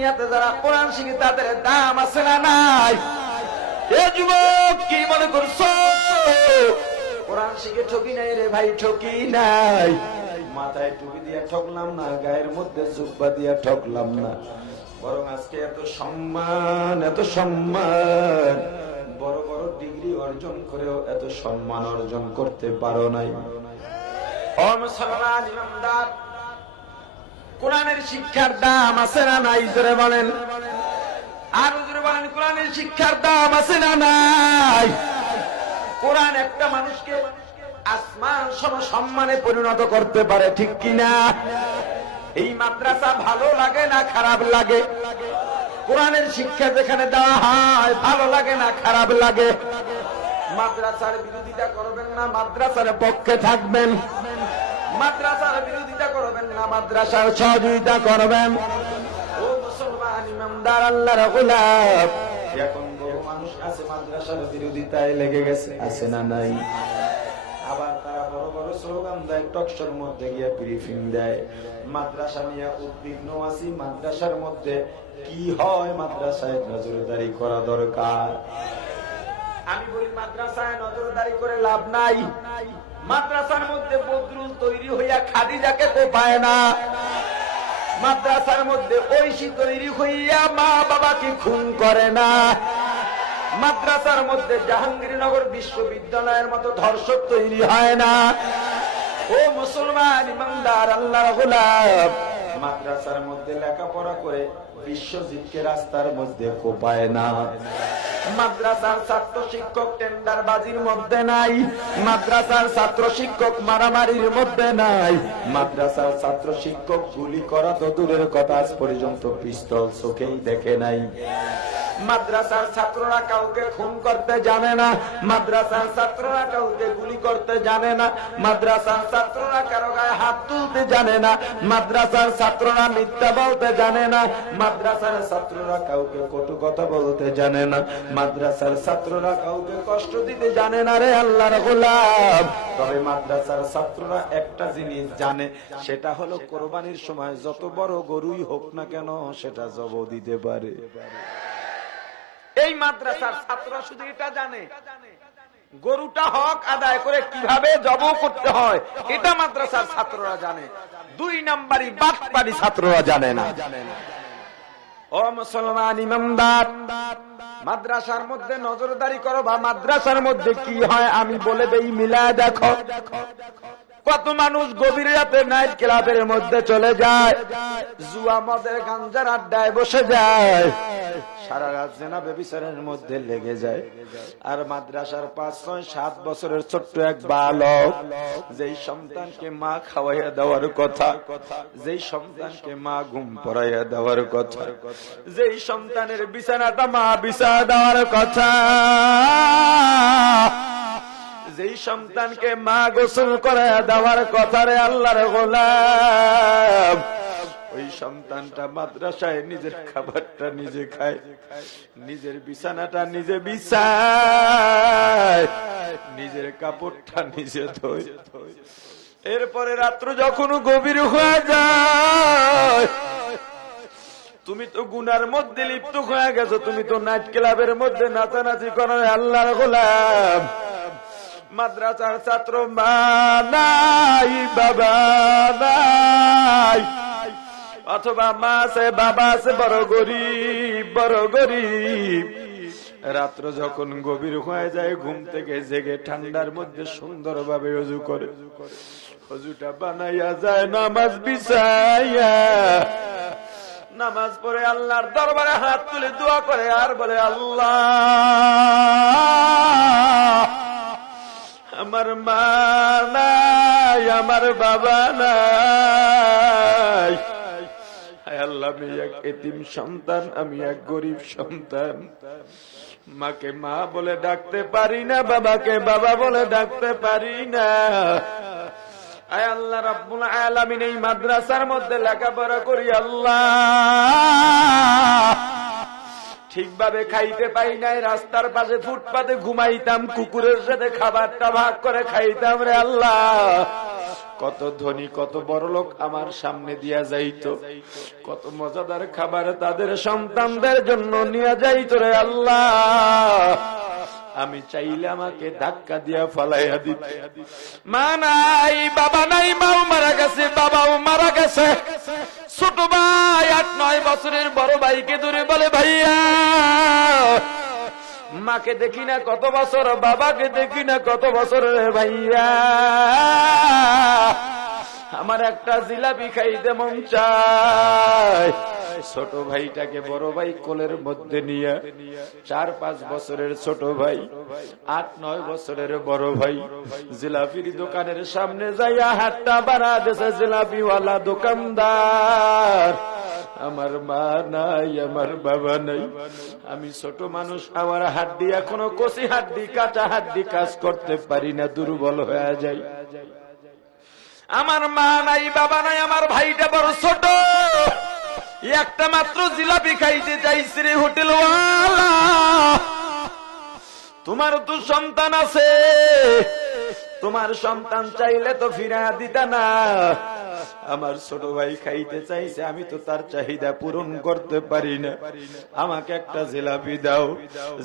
দুনিয়াতে যারা কোরআন শিখে তাদের দাম আছে না নাই? এ যুবক কি মনে করছো কোরআন শিখে ঠকি নাই রে ভাই, ঠকি নাই। মাথায় টুপি দিয়ে ঠকলাম না, গায়ের মধ্যে জুব্বা দিয়ে ঠকলাম না, বরং আজকে এত সম্মান, এত সম্মান, বড় বড় ডিগ্রি অর্জন করেও এত সম্মান অর্জন করতে পারো নাই। ও মুসলমান ইমানদার, কোরআনের শিক্ষার দাম আছে না নাই? জোরে বলেন, আর জোরে বলেন, কোরআনের শিক্ষার দাম আছে না নাই? কোরআন একটা মানুষকে আসমান সম সম্মানে পরিণত করতে পারে, ঠিক কিনা? এই মাদ্রাসা ভালো লাগে না খারাপ লাগে? কোরআনের শিক্ষা যেখানে দেওয়া হয় ভালো লাগে না খারাপ লাগে? মাদ্রাসার বিরোধিতা করবেন না, মাদ্রাসার পক্ষে থাকবেন। মাদ্রাসার বিরোধিতা করবেন না, মাদ্রাসার সহযোগিতা করবেন। ও মুসলমান ইমানদার আল্লাহর গোলাম, এখন বহু মানুষ আছে মাদ্রাসার বিরোধিতায় লেগে গেছে, আছে না নাই? আবার তারা বড় বড় স্লোগান দেয়, টকশোর মধ্যে গিয়ে ব্রিফিং দেয়, মাদ্রাসা নিয়ে উদ্বিগ্ন আছি, মাদ্রাসার মধ্যে কি হয়, মাদ্রাসায় নজরদারি করা দরকার। আমি বলি মাদ্রাসায় নজরদারি করে লাভ নাই। মাদ্রাসার মধ্যে বদরুল তৈরি হইয়া খাদিজাকে তো পায় না। মাদ্রাসার মধ্যে ঐশী তৈরি হইয়া মা বাবাকে খুন করে না। মাদ্রাসার মধ্যে জাহাঙ্গীরনগর বিশ্ববিদ্যালয়ের মতো ধর্ষক তৈরি হয় না। ও মুসলমান ইমানদার আল্লাহর গোলাম, মাদ্রাসার মধ্যে লেখাপড়া করে বিশ্বজিৎকে রাস্তার মধ্যে কোপায় না। মাদ্রাসার ছাত্র শিক্ষক টেন্ডারবাজির মধ্যে নাই। মাদ্রাসার ছাত্র শিক্ষক মারামারির মধ্যে নাই। মাদ্রাসার ছাত্র শিক্ষক গুলি করা তো দূরের কথা, আজ পর্যন্ত পিস্তল চোখেই দেখে নাই। মাদ্রাসার ছাত্ররা কাউকে খুন করতে জানে না। মাদ্রাসার ছাত্ররা কাউকে গুলি করতে জানে না। মাদ্রাসার ছাত্ররা কারো গায়ে হাত তুলতে জানে না। মাদ্রাসার ছাত্ররা মিথ্যা বলতে জানে না। মাদ্রাসার ছাত্ররা কাউকে কটু কথা বলতে জানে না। মাদ্রাসার ছাত্ররা কাউকে কষ্ট দিতে জানে না রে আল্লাহর গোলাম। তবে মাদ্রাসার ছাত্ররা একটা জিনিস জানে, সেটা হলো কোরবানির সময় যত বড় গরুই হোক না কেন সেটা জব দিতে পারে। এই মাদ্রাসার ছাত্ররা শুধু এটা জানে, গরুটা হক আদায় করে কিভাবে জব করতে হয়, এটা মাদ্রাসার ছাত্ররা জানে। 2 নাম্বারি বাটপারি ছাত্ররা জানে না। ও মুসলমান ইমানদার, মাদ্রাসার মধ্যে নজরদারি করো বা মাদ্রাসার মধ্যে কি হয় আমি বলে দেই, মিলায় দেখো। কত মানুষ গভীর রাতে নাইট ক্লাবের মধ্যে চলে যায়, জুয়া মদের গাঞ্জার আড্ডায় বসে যায়, সারা রাত জেনা ব্যভিচারের মধ্যে লেগে যায়। আর মাদ্রাসার 5, 6, 7 বছরের ছোট্ট এক বালক, যেই সন্তানকে মা খাওয়াইয়া দেওয়ার কথা, যেই সন্তানকে মা ঘুম পড়াইয়া দেওয়ার কথা, যেই সন্তানের বিছানাটা মা বিছায়া দেওয়ার কথা, যেই সন্তানকে মা গোসল করে দেওয়ার কথা রে আল্লাহর গোলাম, ওই সন্তানটা মাদ্রাসায় নিজের খাবারটা নিজে খায়, নিজের বিছানাটা নিজে বিছায়, নিজের কাপড়টা নিজে ধোয়। এরপরে রাত্র যখন গভীর হয়ে যায়, তুমি তো গুনার মধ্যে লিপ্ত হয়ে গেছো, তুমি তো নাইট ক্লাবের মধ্যে নাচানাচি করো আল্লাহর গোলাম। মাদ্রাসার ছাত্র মা নাই, বাবা নাই, অথবা মা আছে বাবা আছে, বড় গরিব, বড় গরিব। রাত্র যখন গভীর হয়ে যায়, ঘুম থেকে জেগে ঠান্ডার মধ্যে সুন্দরভাবে ওযু করে, ওযুটা বানাইয়া যায় নামাজ বিছাইয়া, নামাজ পড়ে আল্লাহর দরবারে হাত তুলে দোয়া করে আর বলে, আল্লাহ আমার মা নাই, আমার বাবা নাই, আল্লাহ আমি এক এতিম সন্তান, আমি এক গরিব সন্তান, মাকে মা বলে ডাকতে পারি না, বাবাকে বাবা বলে ডাকতে পারি না। আয় আল্লাহ রাব্বুল আলামিন, এই মাদ্রাসার মধ্যে লেখাপড়া করি আল্লাহ, ঠিকভাবে খাইতে পাই নাই, রাস্তার পাশে ফুটপাতে ঘুমাইতাম, কুকুরের সাথে খাবারটা ভাগ করে খাইতাম রে আল্লাহ। কত ধনী কত বড় লোক আমার সামনে দিয়া যাইতো, কত মজাদার খাবার তাদের সন্তানদের জন্য নিয়ে যাইতো রে আল্লাহ, আমি চাইলে আমাকে ধাক্কা দিয়া ফালাইয়া দিত। মা নাই, বাবা নাই, মাও মারা গেছে, বাবাও মারা গেছে। ছোট ভাই 8-9 বছরের বড় ভাইকে ধরে বলে, ভাইয়া মাকে দেখি না কত বছর, বাবাকে দেখি না কত বছর রে ভাইয়া, আমার একটা জিলাপি খাইতে মন চায়। ছোট ভাইটাকে বড় ভাই কোলের মধ্যে নিয়ে, 4-5 বছরের ছোট ভাই, 8-9 বছরের বড় ভাই জিলাপির দোকানের সামনে যাইয়া হাতটা বাড়া দিয়েছে। জিলাপিওয়ালা দোকানদার, আমার মা নাই, আমার বাবা নাই, আমি ছোট মানুষ, আমার হাড্ডি এখনো কচি হাড্ডি, কাঁচা হাড্ডি, কাজ করতে পারি না, দুর্বল হয়ে যাই। আমার মা নাই, বাবা নাই, আমার ভাইটা বড় ছোট, একটা মাত্র জিলাপি খাইতে চাইছে রে হোটেলওয়ালা। তোমার তো সন্তান আছে, তোমার সন্তান চাইলে তো ফিরা দিতা না। আমার ছোট ভাই খাইতে চাইছে, আমি তো তার চাহিদা পূরণ করতে পারি না, আমাকে একটা জিলাপি দাও।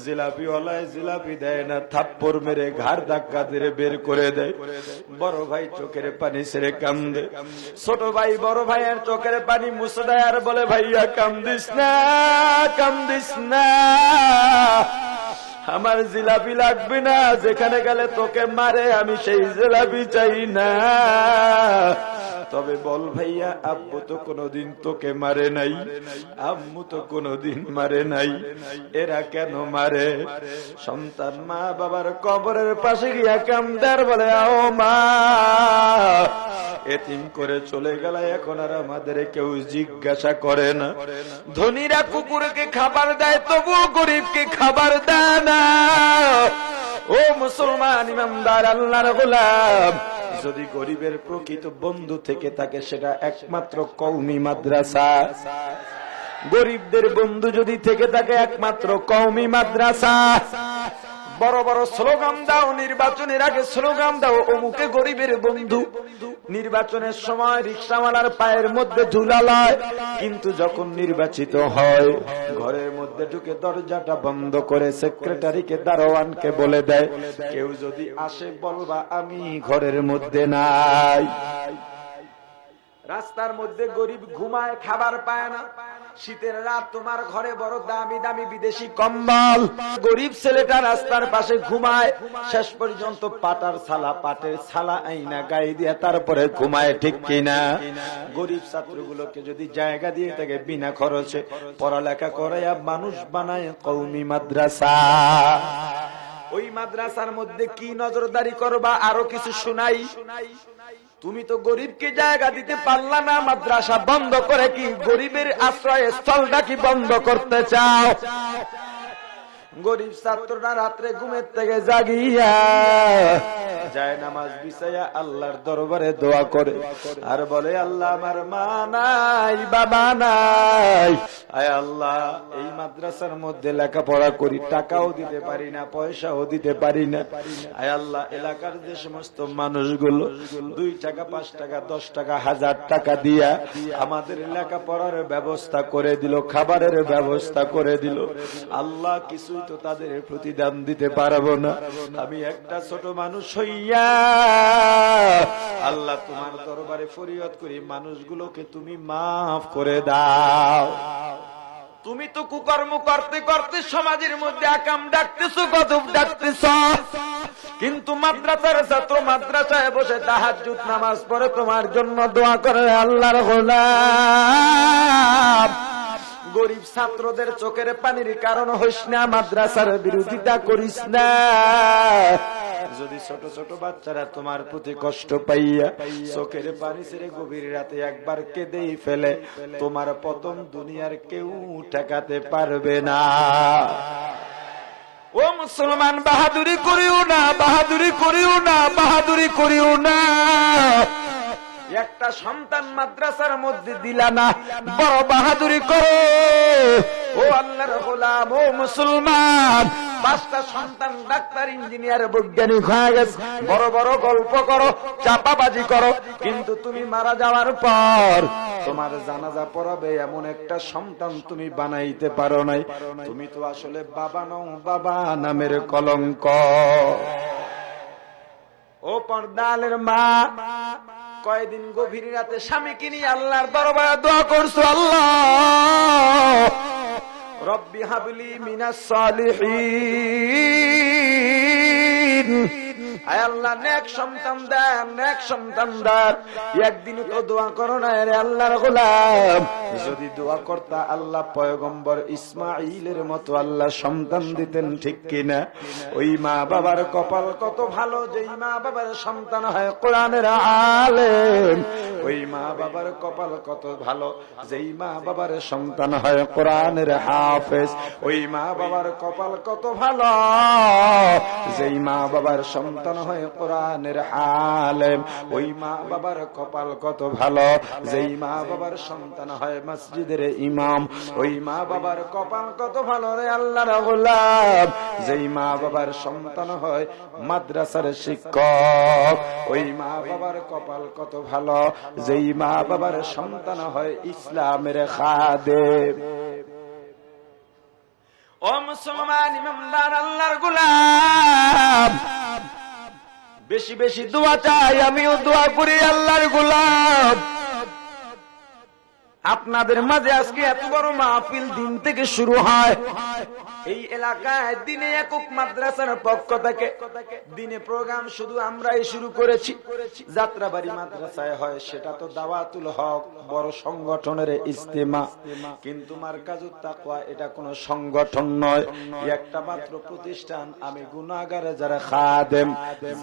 জিলাপিওয়ালায় জিলাপি দেয় না, থাপ্পড় মেরে ঘাড় ধাক্কা দিয়ে বের করে দেয়। বড় ভাই চোখের পানি ছেড়ে কান্দে, ছোট ভাই বড় ভাইয়ের চোখের পানি মুছে দেয় আর বলে, ভাইয়া কান্দিস না, কান্দিস না, আমার জিলাপি লাগবে না, যেখানে গেলে তোকে মারে আমি সেই জিলাপি চাই না। তবে বল ভাইয়া, আব্বু তো কোনদিন তোকে মারে নাই, আম্মু তো কোনদিন মারে নাই, এরা কেন মারে? সন্তান মা বাবার কবরের পাশে গিয়া কান্দার বলে, আও মা, এতিম করে চলে গেল, এখন আর আমাদের কেউ জিজ্ঞাসা করে না। ধনীরা কুকুরকে খাবার দেয়, তবুও গরিবকে খাবার দেয় না। ও মুসলমান ইমানদার আল্লাহর গোলাম, যদি গরিবের প্রকৃত বন্ধু থেকে থাকে সেটা একমাত্র কওমি মাদ্রাসা। গরিবদের বন্ধু যদি থেকে থাকে একমাত্র কওমি মাদ্রাসা। বড় বড় স্লোগান দাও, নির্বাচনের আগে স্লোগান দাও, অমুকে গরিবের বন্ধু। নির্বাচনের সময় রিকশাওয়ালার পায়ের মধ্যে ধুলা লয়, কিন্তু যখন নির্বাচিত হয় ঘরের মধ্যে ঢুকে দরজাটা বন্ধ করে সেক্রেটারিকে, দারোয়ানকে বলে দেয়, কেউ যদি আসে বলবা আমি ঘরের মধ্যে নাই। রাস্তার মধ্যে গরিব ঘুমায়, খাবার পায় না। শীতের রাত, তোমার ঘরে বড় দামি দামি বিদেশি কম্বল, গরিব ছেলেটা রাস্তার পাশে ঘুমায়, শেষ পর্যন্ত পাটের ছালা আইনা গায়ে দিয়ে তারপরে ঘুমায়, ঠিক কিনা? গরিব ছাত্রগুলোকে যদি জায়গা দিয়ে থাকে বিনা খরচে পড়ালেখা করাইয়া মানুষ বানায় কওমি মাদ্রাসা। ওই মাদ্রাসার মধ্যে কি নজরদারি করবা আরো কিছু শুনাই। তুমি তো গরিবকে জায়গা দিতে পারলা না, মাদ্রাসা বন্ধ করে কি গরিবের আশ্রয় স্থলটা কি বন্ধ করতে চাও? গরিব ছাত্ররা রাত্রে ঘুমের থেকে জাগিয়া যায় নামাজ বিছাইয়া আল্লাহর দরবারে দোয়া করে আর বলে, আল্লাহ আমার মা নাই, বাবা নাই, আয় আল্লাহ এই মাদ্রাসার মধ্যে লেখাপড়া করি, টাকাও দিতে পারি না, পয়সাও দিতে পারি না, আয় আল্লাহ এলাকার যে সমস্ত মানুষগুলো 2 টাকা 5 টাকা 10 টাকা 1000 টাকা দিয়া আমাদের লেখাপড়ার ব্যবস্থা করে দিল, খাবারের ব্যবস্থা করে দিল, আল্লাহ কিছু তো তাদের প্রতিদান দিতে পারবো না, আমি একটা ছোট মানুষ হইয়া আল্লাহ তোমার দরবারে ফরিয়াদ করি, মানুষগুলোকে তুমি মাফ করে দাও। তুমি তো কুকর্ম করতে করতে সমাজের মধ্যে আকাম ডাকতেছো, গজব ডাকতেছো, কিন্তু মাদ্রাসার ছাত্র মাদ্রাসায় বসে তাহাজ্জুদ নামাজ পড়ে তোমার জন্য দোয়া করে আল্লাহর গোলাম। গরিব ছাত্রদের চোখের পানির কারণ হইস না, মাদ্রাসার বিরোধিতা করিস না। যদি ছোট ছোট বাচ্চারা তোমার প্রতি কষ্ট পাইয়া চোখের পানি ছেড়ে গভীর রাতে একবার কেঁদেই ফেলে, তোমার পতন দুনিয়ার কেউ ঠেকাতে পারবে না। ও মুসলমান, বাহাদুরি করিও না, বাহাদুরি করিও না, বাহাদুরি করিও না। একটা সন্তান মাদ্রাসার মধ্যে দিলা না, বড় বাহাদুরি করো। ও আল্লাহর গোলাম, ও মুসলমান, 5টা সন্তান ডাক্তার, ইঞ্জিনিয়ার, বৈজ্ঞানিক হয়ে গেছে। বড় বড় গল্প করো, চাপাবাজি করো, কিন্তু তুমি মারা যাওয়ার পর তোমার জানাজা পড়াবে এমন একটা সন্তান তুমি বানাইতে পারো নাই। তুমি তো আসলে বাবা নও, বাবা নামের কলঙ্ক। ও পর্দালের মা, কয়দিন গভীর রাতে স্বামীকে নিয়ে আল্লাহর দরবারে দোয়া করছো, আল্লাহ রব্বি হাবলি মিনাস সালিহিন, আয় আল্লাহ নেক সন্তান দেন, নেক সন্তান দেন। একদিন তো দোয়া করো না রে আল্লাহর গোলাম। যদি দোয়া করতা আল্লাহ পয়গম্বর ইসমাঈলের মতো আল্লাহ সন্তান দিতেন, ঠিক কিনা? ওই মা বাবার কপাল কত ভালো, যেই মা বাবার সন্তান হয় কোরআনের আলেম। ওই মা বাবার কপাল কত ভালো, যেই মা বাবার সন্তান হয় কোরআনের হাফেজ। ওই মা বাবার কপাল কত ভালো, যেই মা বাবার সন্তান হয় কোরআনের আলেম। ওই মা বাবার কপাল কত ভালো, যেই মা বাবার সন্তান হয় মসজিদের ইমাম। ওই মা বাবার কপাল কত ভালো রে আল্লাহর গোলাম, যেই মা বাবার সন্তান হয় মাদ্রাসার শিক্ষক। ওই মা বাবার কপাল কত ভালো, যেই মা বাবার সন্তান হয় ইসলামের খাদেম। ও মুসলমান ইমানদার আল্লাহর গোলাম, বেশি বেশি দোয়া চাই, আমিও দোয়া করি আল্লাহর গোলাম। আপনাদের মাঝে আজকে এত বড় মাহফিল দিন থেকে শুরু হয়। এই এলাকায় দিনে একক মাদ্রাসার পক্ষ থেকে দিনে প্রোগ্রাম শুধু আমরাই শুরু করেছি। যাত্রাবাড়ি মাদ্রাসায় হয়, সেটা তো দাওয়াতুল হক, বড় সংগঠনের ইজতেমা। কিন্তু মারকাজুত তাকওয়া এটা কোনো সংগঠন নয়, একটা মাত্র প্রতিষ্ঠান। আমি গুনাহগার যারা খাদেম,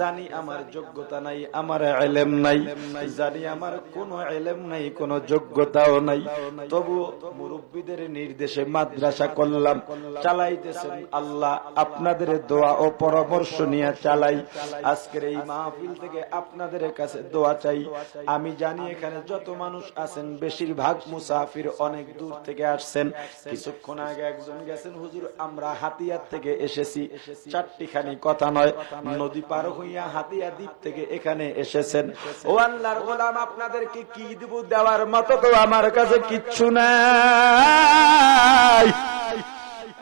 জানি আমার যোগ্যতা নাই, আমার ইলম নাই, জানি আমার কোনো ইলম নাই, কোনো যোগ্যতাও নাই, তবু মুরব্বিদের নির্দেশে মাদ্রাসা করলাম, চালাইতেছেন আল্লাহ। আপনাদের দোয়া ও পরামর্শ নিয়ে চালাই। আজকের এই মাহফিল থেকে আপনাদের কাছে দোয়া চাই। আমি জানি এখানে যত মানুষ আছেন বেশিরভাগ মুসাফির, অনেক দূর থেকে আসছেন। কিছুক্ষণ আগে একজন গেছেন, হুজুর আমরা হাতিয়ার থেকে এসেছি। 4টিখানি কথা নয়, নদী পার হইয়া হাতিয়া দ্বীপ থেকে এখানে এসেছেন। ও আল্লাহর গোলাম, আপনাদেরকে কি দিব? দেওয়ার মতো তো আমার কাছে কিচ্ছু নাই।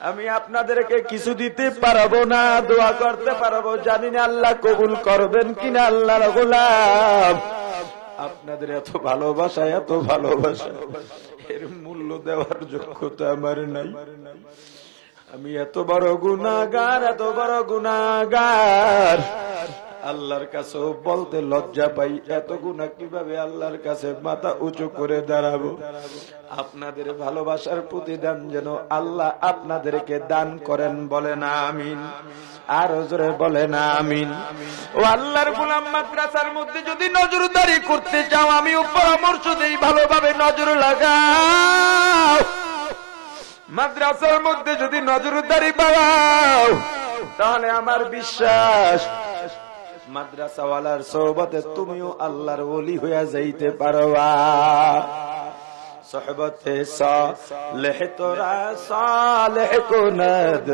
আমি আপনাদেরকে কিছু দিতে পারবো না, দোয়া করতে পারবো, জানি না আল্লাহ কবুল করবেন কিনা। আল্লাহর গোলাম, আপনাদের এত ভালোবাসা, এত ভালোবাসা, এর মূল্য দেওয়ার যোগ্যতা আমার নাই। আমি এত বড় গুনাহগার, এত বড় গুনাহগার, আল্লাহর কাছে বলতে লজ্জা পাই। এত গুনাহ কিভাবে আল্লাহর কাছে মাথা উঁচু করে দাঁড়াবো? আপনাদের ভালোবাসার প্রতিদান যেন আল্লাহ আপনাদেরকে দান করেন, বলেন আমিন। আর জোরে বলেন আমিন। ও আল্লাহর গোলাম, মাদ্রাসার মধ্যে যদি নজরদারি করতে চাও, আমিও পরামর্শ দেই, ভালোভাবে নজর লাগাও। মাদ্রাসার মধ্যে যদি নজরদারি পাও, তাহলে আমার বিশ্বাস মাদ্রাসাওয়ালার সোহবতে তুমিও আল্লাহর ওলি হইয়া যাইতে পারবা। সোহবতে সালেহ তোরা সালেহ কুনাদ,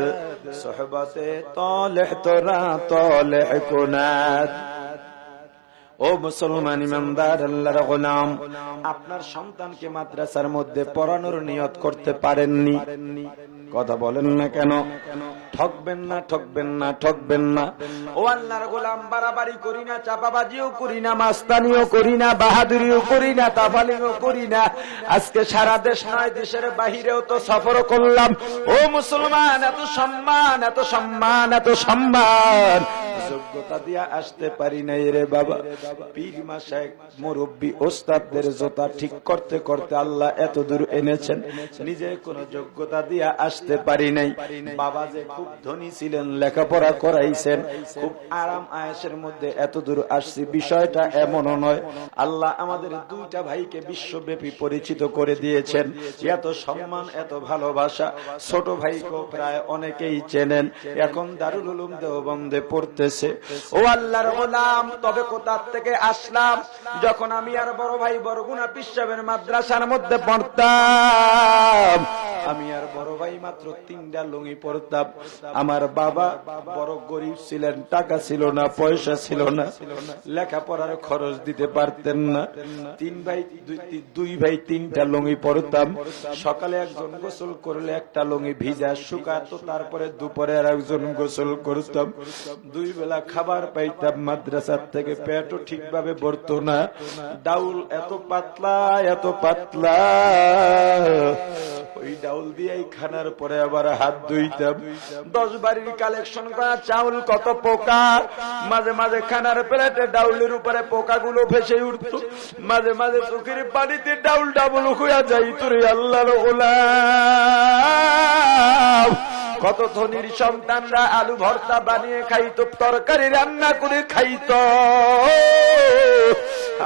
সোহবতে তালেহ তোরা তালেহ কুনাদ। ও মুসলমান ইমানদার আল্লাহর গোলাম, আপনার সন্তানকে মাদ্রাসার মধ্যে পড়ানোর নিয়ত করতে পারেননি, কথা বলেন না কেন? ঠকবেন না, ঠকবেন না, ঠকবেন না। ও আল্লাহর গোলাম, বাড়াবাড়ি করি না, চাপাবাজিও করি না, মাস্তানিও করি না, বাহাদুরিও করি না, তাফালিংও করি না। আজকে সারা দেশ নয়, দেশের বাহিরেও তো সফর করলাম। ও মুসলমান, এত সম্মান, এত সম্মান, এত সম্মান যোগ্যতা দিয়া আসতে পারি নাই রে বাবা। পীর মাশায়েখ, মুরব্বি, ওস্তাদদের জোতা ঠিক করতে করতে আল্লাহ এত দূর এনেছেন, নিজে কোনো যোগ্যতা দিয়া আসতে পারি নাই। বাবা যে খুব ধনী ছিলেন, লেখাপড়া করাইছেন, খুব আরাম আয়েশের মধ্যে এত দূর আসছি, বিষয়টা এমনও নয়। আল্লাহ আমাদের 2টা ভাইকে বিশ্বব্যাপী পরিচিত করে দিয়েছেন। এত সম্মান, এত ভালোবাসা। ছোট ভাইকেও প্রায় অনেকেই চেনেন, এখন দারুল উলুম দেওবন্দে পড়তেছে। ও আল্লাহর গোলাম, তবে কোথা থেকে আসলাম? যখন আমি আর বড় ভাই বরগুনা পীর সাহেবের মাদ্রাসার মধ্যে পড়তাম, আমি আর বড় ভাই মাত্র 3টা লুঙ্গি পরতাম। আমার বাবা বড় গরিব ছিলেন, টাকা ছিল না, পয়সা ছিল না, লেখাপড়ার খরচ দিতে পারতেন না। দুই ভাই 3টা লুঙ্গি পরতাম। সকালে একজন গোসল করলে একটা লুঙ্গি ভিজা শুকাতো, তারপরে দুপুরে আর একজন গোসল করতাম। 2 বেলা খাবার পাইতাম মাদ্রাসার থেকে, পেটও ঠিকভাবে ভরতো না। ডাউল এত পাতলা এত পাতলা, ওই ডাউল দিয়েই খানার পরে আবার হাত ধুইতাম। 10 বাড়ির কালেকশন করা চাউল, কত পোকা। মাঝে মাঝে খানার প্লেটে ডাউলের উপরে পোকাগুলো ভেসে উঠত, মাঝে মাঝে চোখের পানিতে ডাউল ডাবল হইয়া যাইত। রে আল্লাহর গোলাম, কত ধনীর সন্তানরা আলু ভর্তা বানিয়ে খাইতো, তরকারি রান্না করে খাইতো,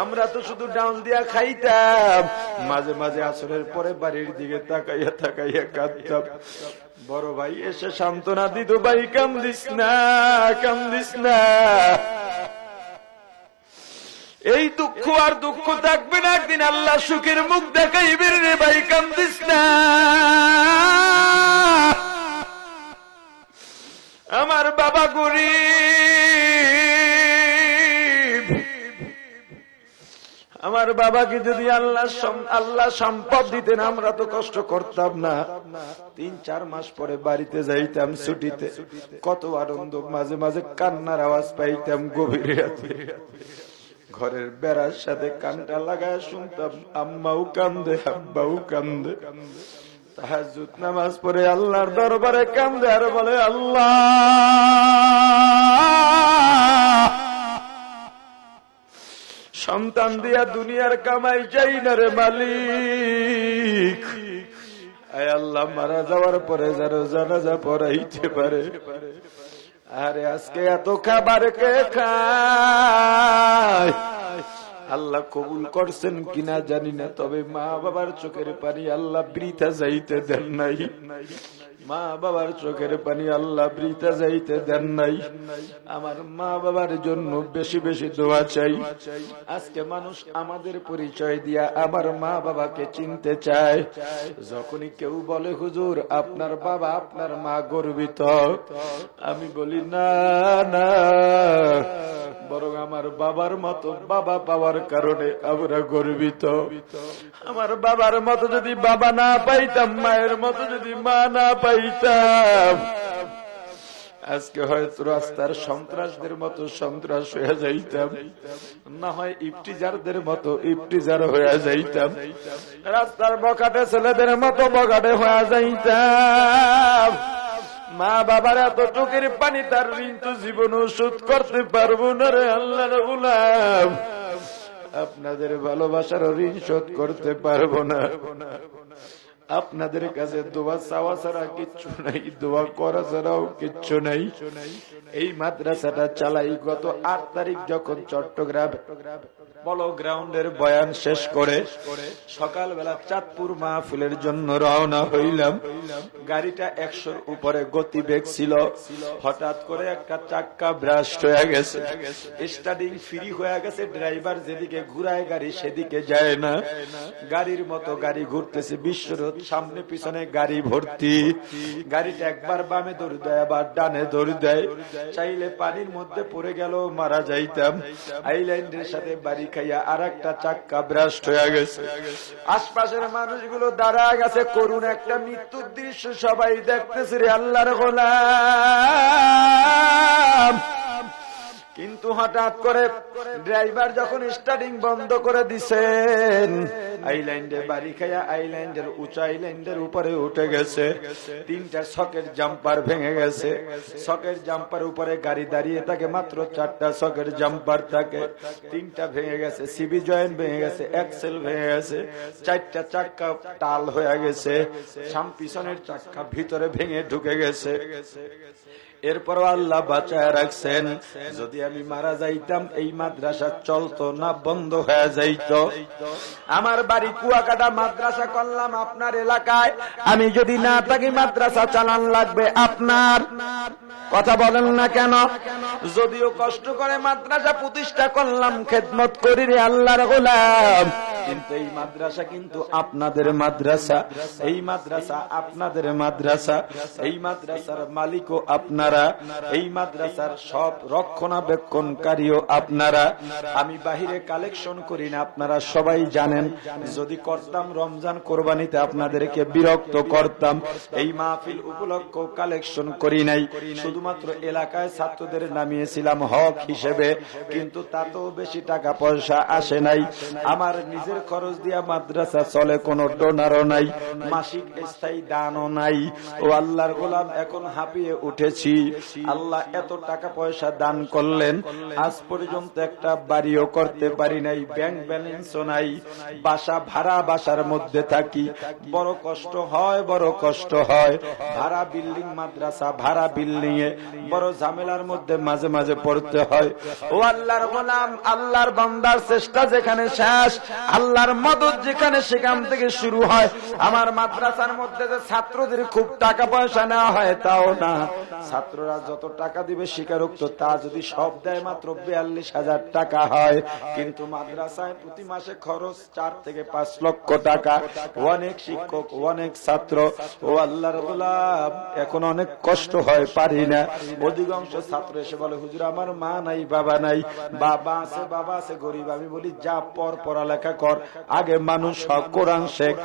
আমরা তো শুধু ডাউল দিয়া খাইতাম। মাঝে মাঝে আসরের পরে বাড়ির দিকে তাকাইয়া তাকাইয়া কাঁদতাম। বড় ভাই এসে সান্ত্বনা দিত, ভাই কান্দিস না, কান্দিস না, এই দুঃখ আর দুঃখ থাকবে না, একদিন আল্লাহ সুখের মুখ দেখাইবেন রে ভাই, কান্দিস না। আমার বাবা গরিব, আমার বাবাকে যদি আল্লাহ সম্পদ দিতেন আমরা তো কষ্ট করতাম না। 3-4 মাস পরে বাড়িতে যাইতাম ছুটিতে, কত আনন্দ, মাঝে মাঝে কান্নার আওয়াজ পাইতাম গভীর রাতে। ঘরের বেড়ার সাথে কানটা লাগায় শুনতাম, আম্মাও কান্দে আব্বাও কান্দে। তাহাজ্জুদ নামাজ পড়ে আল্লাহর দরবারে কান্দে আর বলে, আল্লাহ সন্তান দিয়া দুনিয়ার কামাই চাই না রে মালিক, আয় আল্লাহ মারা যাওয়ার পরে যেন জানাজা পড়াইতে পারে। আরে আজকে এত খাবার কে খায়, আল্লাহ কবুল করছেন কিনা জানি না, তবে মা বাবার চোখের পানি আল্লাহ বৃথা যাইতে দেন নাই, মা বাবার চোখের পানি আল্লাহ বৃথা যাইতে দেন নাই। আমার মা বাবার জন্য বেশি বেশি দোয়া চাই। আজকে মানুষ আমাদের পরিচয় দিয়া আমার মা বাবাকে চিনতে চায়। যখনই কেউ বলে হুজুর আপনার বাবা আপনার মা গর্বিত, আমি বলি না না, বরং আমার বাবার মতো বাবা পাওয়ার কারণে আমরা গর্বিত। আমার বাবার মতো যদি বাবা না পাইতাম, মায়ের মতো যদি মা না পাইতাম, আজকে হয়তো রাস্তার সন্ত্রাসদের মতো সন্ত্রাস হয়ে যাইতাম, না হয় ইফটিজারদের মতো ইফটিজার হয়ে যাইতাম, রাস্তার বকাটে ছেলেদের মতো বকাটে হয়ে যাইতাম। মা বাবার এত চোখের পানি, তার ঋণ তো জীবনও শোধ করতে পারবো না রে আল্লাহর গোলাম, আপনাদের ভালোবাসার ঋণ শোধ করতে পারবো না। আপনাদের কাছে দোয়া চাওয়া ছাড়া কিচ্ছু নাই, দোয়া করা ছাড়াও কিচ্ছু নাই। এই মাদ্রাসাটা চালাই গত 8 তারিখ যখন চট্টগ্রাম পলো গ্রাউন্ডের বয়ান শেষ করে সকালবেলা চাঁদপুর মাহফিলের জন্য রওনা হইলাম। গাড়িটা 100-র উপরে গতিবেগ ছিল, হঠাৎ করে একটা চাক্কা ব্রাস্ট হয়ে গেছে, স্টার্টিং ফ্রি হয়ে গেছে, ড্রাইভার যেদিকে ঘুরায় গাড়ি সেদিকে যায় না, গাড়ির মতো গাড়ি ঘুরতেছে বিশ্বরোড, সামনে পিছনে গাড়ি ভর্তি। গাড়িটা একবার বামে দৌড় দেয় আবার ডানে দৌড় দেয়, চাইলে পানির মধ্যে পড়ে গেল মারা যাইতাম। আইল্যান্ডের সাথে বাড়ি খাইয়া আর একটা চাক্কা ব্রাস্ট হয়ে গেছে। আশপাশের মানুষগুলো দাঁড়া গেছে, করুণ একটা মৃত্যুর দৃশ্য সবাই দেখতেছে রে আল্লাহর গোলাম। কিন্তু হঠাৎ করে ড্রাইভার যখন স্টার্টিং বন্ধ করে দিছেন, আইল্যান্ডে বাড়ি খাইয়া আইল্যান্ডের উঁচা আইল্যান্ডের উপরে উঠে গেছে, 3টা সকেট জাম্পার ভেঙে গেছে। সকেট জাম্পার উপরে গাড়ি দাঁড়িয়ে থাকে, মাত্র 4টা সকেট জাম্পার থাকে, 3টা ভেঙে গেছে, সিবি জয়েন্ট ভেঙে গেছে, এক্সেল ভেঙে গেছে, 4টা চাক্কা টাল হয়ে গেছে, পিছনের চাক্কা ভিতরে ভেঙে ঢুকে গেছে। এরপরও আল্লাহ বাঁচায় রাখছেন। যদি আমি মারা যাইতাম এই মাদ্রাসা চলতো না, বন্ধ হয়ে যাইত। আমার বাড়ি কুয়াকাটা, মাদ্রাসা করলাম আপনার এলাকায়, আমি যদি না থাকি মাদ্রাসা চালান লাগবে আপনার। কথা বলেন না কেন? যদিও কষ্ট করে মাদ্রাসা প্রতিষ্ঠা করলাম, খেদমত করি রে আল্লাহর গোলাম, কিন্তু এই মাদ্রাসা কিন্তু আপনাদের মাদ্রাসা, এই মাদ্রাসা আপনাদের মাদ্রাসা, এই মাদ্রাসার মালিকও আপনারা, এই মাদ্রাসার সব রক্ষণাবেক্ষণকারীও আপনারা। আমি বাহিরে কালেকশন করি না, আপনারা সবাই জানেন। যদি করতাম রমজান কোরবানিতে আপনাদেরকে বিরক্ত করতাম। এই মাহফিল উপলক্ষ কালেকশন করি নাই, শুধুমাত্র এলাকায় ছাত্রদের নামিয়েছিলাম হক হিসেবে, কিন্তু তাতেও বেশি টাকা পয়সা আসে নাই। আমার নিজের খরচ দিয়া মাদ্রাসা চলে, কোনো ডোনারও নাই, মাসিক স্থায়ী দানও নাই। ও আল্লাহর গোলাম, এখন হাঁপিয়ে উঠেছি। আল্লাহ এত টাকা পয়সা দান করলেন, আজ পর্যন্ত একটা বাড়িও করতে পারি নাই, ব্যাংক ব্যালেন্সও নাই, বাসা ভাড়া, বাসার মধ্যে থাকি, বড় কষ্ট হয়, বড় কষ্ট হয়। ভাড়া বিল্ডিং, মাদ্রাসা ভাড়া বিল্ডিং এ বড় ঝামেলার মধ্যে মাঝে মাঝে পড়তে হয়। ও আল্লাহর গোলাম, আল্লাহর বান্দার চেষ্টা যেখানে শেষ, আল্লাহর মদদ যেখানে, সেখান থেকে শুরু হয়। আমার মাদ্রাসার মধ্যে যে ছাত্রদের খুব টাকা পয়সা নেওয়া হয় তাও না, ছাত্ররা যত টাকা দিবে স্বীকারোক্ত, তা যদি সব দেয় মাত্র 42,000 টাকা হয়। কিন্তু মাদ্রাসায় প্রতি মাসে খরচ 4 থেকে 5 লক্ষ টাকা, অনেক শিক্ষক, অনেক ছাত্র। ও আল্লাহর গোলাম, এখন অনেক কষ্ট হয়, পারি না। অধিকাংশ ছাত্র এসে বলে, হুজুর আমার মা নাই, বাবা নাই, বাবা আছে, বাবা আছে, গরিব। আমি বলি, যা পড়ালেখা কর, আগে মানুষ হক, কোরআন শেখ।